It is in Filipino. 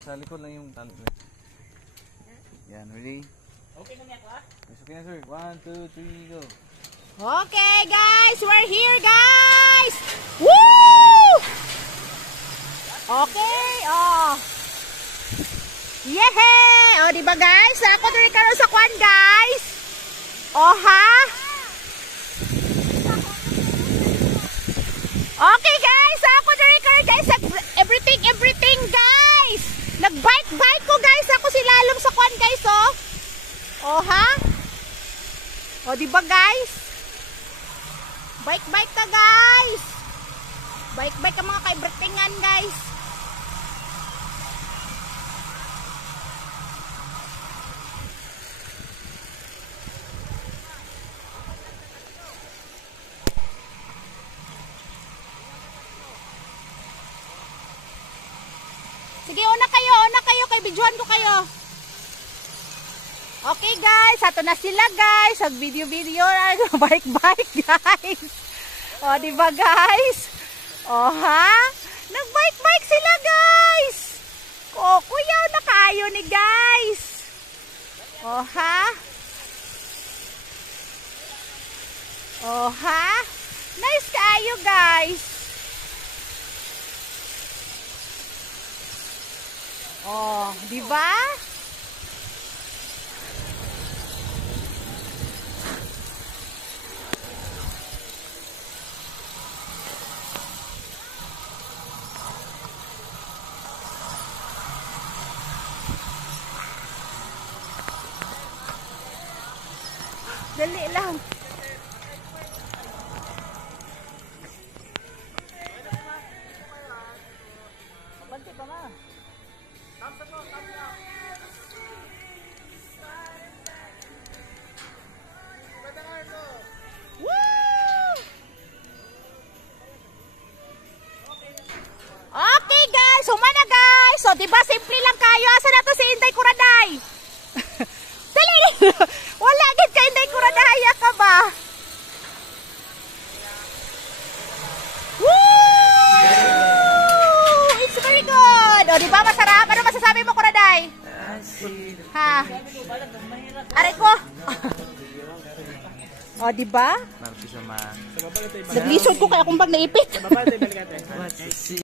Sa likod lang yung tali. Yan, ready? Okay na niya ko ah? Okay na sir. 1, 2, 3, go. Okay guys, we're here guys! Woo! Okay, oh. Yehey! Oh, diba guys? Ako diri karon sa kwan guys. Oh ha? Okay guys, ako diri karon guys. Everything guys. Nag-bike ko guys. Ako si lalom sa kwan guys, oh. Oh ha? Oh, diba guys? Bike ka guys. Bike ang mga kaibritingan guys. Sige, una kayo, kay videoan ko kayo. Okay guys, ato na sila guys. Ang video bike guys. O, diba guys? O ha? Nag-bike sila guys. O, kuyaw na kayo ni guys. O ha? O ha? Nice kayo guys. O, diba? Dali lang. Banti pa ma. Okay guys, humana guys. So diba simple lang kayo. Asa na to si Inday Kuraday? Dali. Wala gid kay Inday Kuraday ka ba? Woo! It's very good. O diba masarap? Ano masasabi mo Kuraday? Ha? Aray ko. O diba? Marami sa mga... Naglisod ko kaya kung bag naipit.